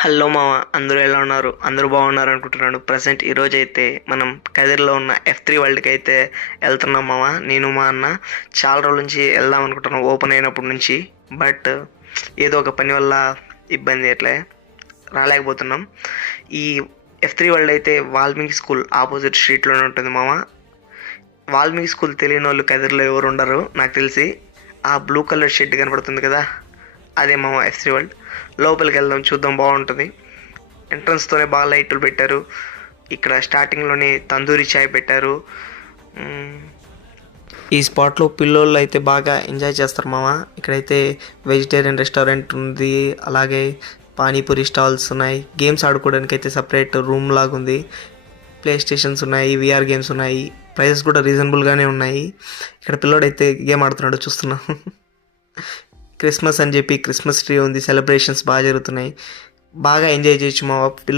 Hello మామ, అందరూ ఎలా ఉన్నారు? అందరూ బాగున్నారు అనుకుంటున్నాను. ప్రజెంట్ ఈరోజు అయితే మనం కదిర్లో ఉన్న F3 వరల్డ్కి అయితే వెళ్తున్నాం మామ. నేను మా అన్న చాలా రోజుల నుంచి వెళ్దాం అనుకుంటున్నాం, ఓపెన్ అయినప్పటి నుంచి. బట్ ఏదో ఒక పని వల్ల ఇబ్బంది అట్లే రాలేకపోతున్నాం. ఈ F3 వరల్డ్ అయితే వాల్మీకి స్కూల్ ఆపోజిట్ స్ట్రీట్లోనే ఉంటుంది మామ. వాల్మీకి స్కూల్ తెలియని వాళ్ళు కదిర్లో ఎవరు ఉండరు నాకు తెలిసి. ఆ బ్లూ కలర్ షెడ్ కనపడుతుంది కదా, అదే మామ F3 వరల్డ్. లోపలికి వెళ్దాం, చూద్దాం, బాగుంటుంది. ఎంట్రన్స్తోనే బాగా లైట్లు పెట్టారు. ఇక్కడ స్టార్టింగ్లోనే తందూరి చాయ్ పెట్టారు. ఈ స్పాట్లో పిల్లోళ్ళు అయితే బాగా ఎంజాయ్ చేస్తారు మామ. ఇక్కడైతే వెజిటేరియన్ రెస్టారెంట్ ఉంది, అలాగే పానీపూరి స్టాల్స్ ఉన్నాయి. గేమ్స్ ఆడుకోవడానికి అయితే సపరేట్ రూమ్ లాగా ఉంది. ప్లే స్టేషన్స్ ఉన్నాయి, విఆర్ గేమ్స్ ఉన్నాయి. ప్రైజెస్ కూడా రీజనబుల్గానే ఉన్నాయి. ఇక్కడ పిల్లోడైతే గేమ్ ఆడుతున్నాడు, చూస్తున్నా. క్రిస్మస్ అని చెప్పి క్రిస్మస్ ట్రీ ఉంది, సెలబ్రేషన్స్ బాగా జరుగుతున్నాయి. బాగా ఎంజాయ్ చేయొచ్చు మా పిల్ల